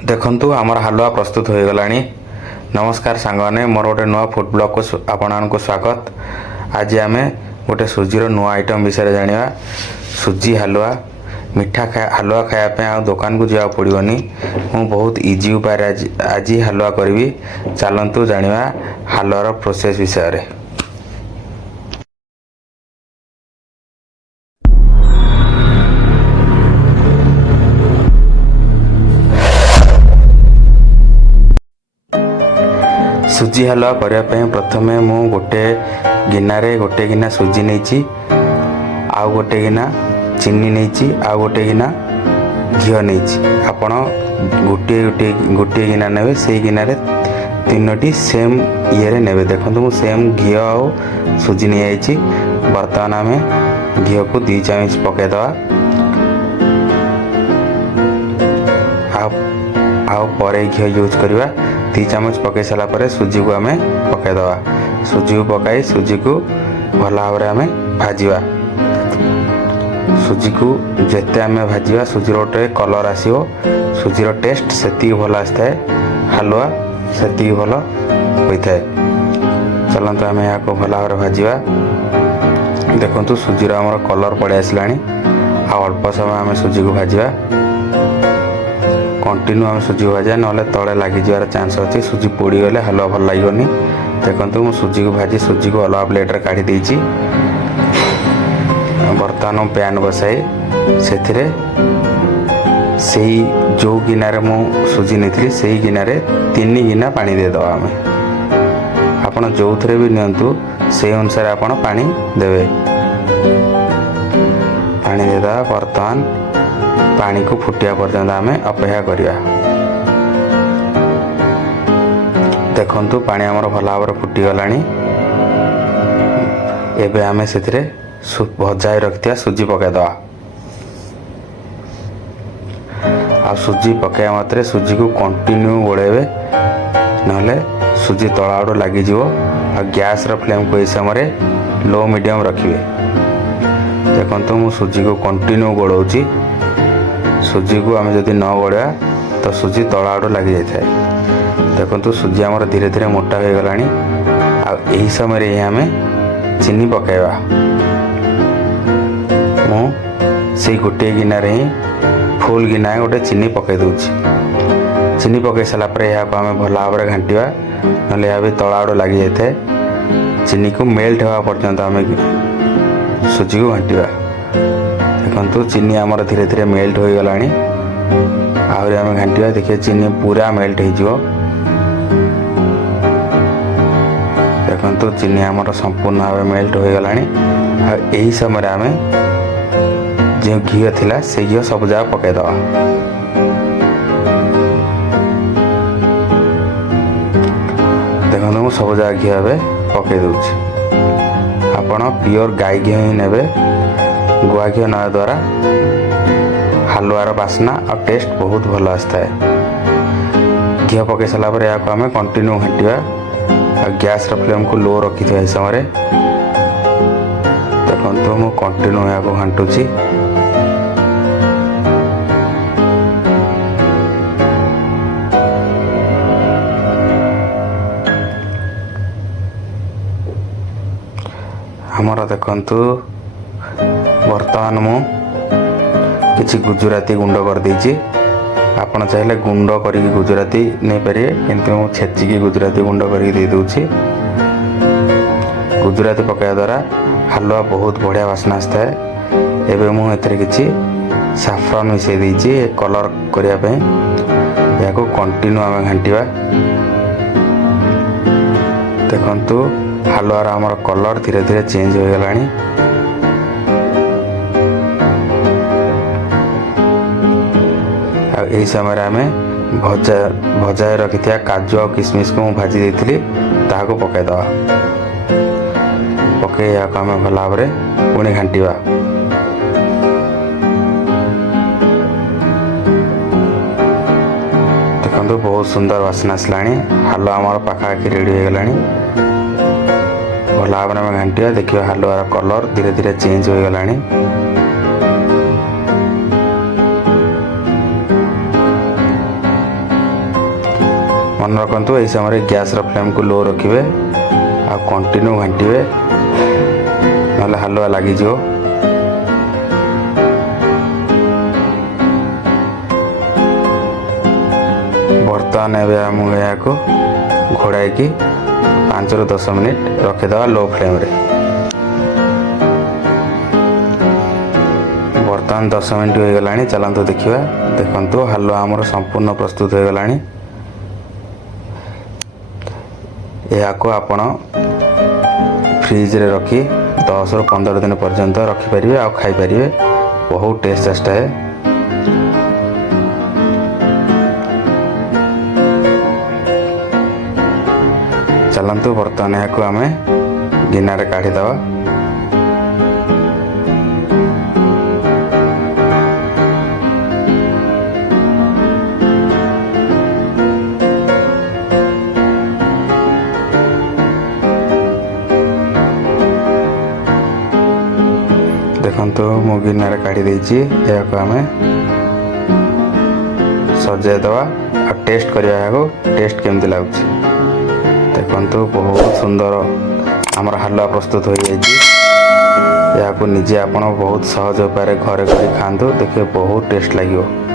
देखंतु आमर हलवा प्रस्तुत हो गलानी। नमस्कार सांगने मोर गोटे नुआ फूड ब्लॉग को आपण को स्वागत। आज आम गोटे सुजीर नुआ आइटम विषय जाना। सुजी हलवा मीठा हलवा खायापे आ दुकान को जावा पड़ोनी। मु बहुत इजी उपाय आज हलवा करी। चलतु जाना हलवार प्रोसेस विषय रे। सुजी हलवा करने प्रथमे मु गोटे गिना सुजी नहीं, आउ गोटे गिना चीनी नहीं, आउ गोटे गिना घी नहीं। आपण गोटे गिना ने से गिना रे तीनोटी सेम ये ने। देखो मु सेम घी आउ सुजी नहीं आई। बर्तमान आम घी को 2 चामच पकईदवा। आउ पर घी यूज करवा। 2 चामच पकई सारा पर सुजी को आम पकईदवा। सुजी को पकाई सुजी को भल भाव आम भाजवा। सुजी को जिते आम भाजवा सुजी गोटे कलर आसो। सुजीर टेस्ट से भल आसता है, हलवा से भल होता है। चलते आम यहाँ को भल भाव भाजवा। देखु सुजीर आमर कलर पड़े आसला। अल्प समय आम सुजी को भाजवा। कंटिन्यू आम सुजी भाजा ना तले लगी जवार चांस अच्छे। सुजी पोड़ी गले हलवा भल लगनी। देखो मु सुजी को भाजी सुजी को अलग प्लेट रे काढ़ी देछि। बर्तमान पैन बसाई से जो गिनारे मु सुजी नहीं से गिनारे 3 गिना पानी देदवा। आम आपण जो थे भी नियंतु से अनुसार आपण पानी देवे। पानी देदा। बर्तमान पानी को फुटिया पर्यंत आम अपेक्षा करिया। देखंतु पानी आमर भल भाव फुटी गलानी। एबे आमे सेथिरे भजाई रखिया सुजी पकईदवा। आ सुजी पकया मात्रे सुजी को कंटिन्यू गोलेबे नहले सुजी तला आड़ लगी जीवो। आ गैस रो फ्लेम को इस समय लो मीडियम रखिए। देखंतु मु सुजी को कंटिन्यू गोलौची। सुजी को आम जदि न गोड़ा तो सुजी तला आड़ लगी जाए। देखो सुजी आमर धीरे धीरे मोटा हो गलानी। यही समय आम चीनी पकईवा। मु से गोटे गिनार ही फुल गिना गोटे चीनी पकई दूची। चीनी पकई सारापर यहाँ को आम भल भाव घाटा ना यह भी तला आड़ लगी जाए। चीनी को मेल्ट हवा पर्यंत आम सुजी को घाटा। देखो चीनी आमर धीरे धीरे मेल्ट हो गलानी। आहरी आम घाटा। देखिए चीनी पूरा मेल्ट हो। देखो चीनी आमर संपूर्ण भाव मेल्ट हो गलानी। यही समय आम जो घी थिला से घी सब जगह पकईदवा। देखो मुझे सब जगह घी ए पकई दूची। आपण प्योर गाय घी ही नेबे। गुआ घी ना द्वारा हलवार बास्ना और टेस्ट बहुत भल आसता है। घी पकई सारा पर यहाँ आम कंटिन्यू घाटा। गैस फ्लेम को लो रखी थे समय। देखो मु कंटिन्यू यहाँ को घाटुची। हमारा देखंतु बर्तमान मु किसी गुजराती गुंड कर देछि। आपण चाहे गुंड करी गुजराती नहीं पारे, किंतु मु छेचिकी गुजराती गुंड करी दे दूछि। गुजराती पकाया द्वारा हलवा बहुत बढ़िया वासना आसता है। एबे मु एथरे किछि साफरान मिसई देछि कलर करिया पे। या को कंटिन्यू आम घाटिबा। देखंतु हलवार आमर कलर धीरे धीरे चेंज हो गलानी। यही समय आम भजाए रखी काजू और किशमिश को भाजी देती ताको पकईदवा। पकई आम भल भाव पुणी घाटा। देखो बहुत सुंदर वासना आसला। हलवा आमर पाखापाखि रेडी हो गलानी। भल भाव में घाटा। देखिए हलवार कलर धीरे धीरे चेंज हो गलानी। मन रखु यही समय गैस फ्लेम को लो रखिए आ कंटिन्यू घांटे ना हलुआ लगिज। बर्तमान यहाँ घोड़ाई 5 ରୁ 10 मिनिट रखिदेवा लो फ्लेम रे। बर्तमान 10 मिनिट हो गलानी, चलतु देखिए। देखंतु हलुआ आमर संपूर्ण प्रस्तुत हो गलानी। यह को आपण फ्रिज रे रखी 10 ରୁ 15 दिन पर्यंत रखिपारे आ खाईपारे। बहुत टेस्ट है। चलतु बर्तमान यहाँ आम गिनारे काढ़ीदवा। देखंतु मु गिनारे काढ़ी देछि। यहाँ आम सजाईदवा आ टेस्ट करवा। टेस्ट केमती लगुच देखंतु। बहुत सुंदर आमर हलुआ प्रस्तुत हो जाएगी। या निजे आपण बहुत सहज उपाय घरे कर खातु, देखिए बहुत टेस्ट लगे।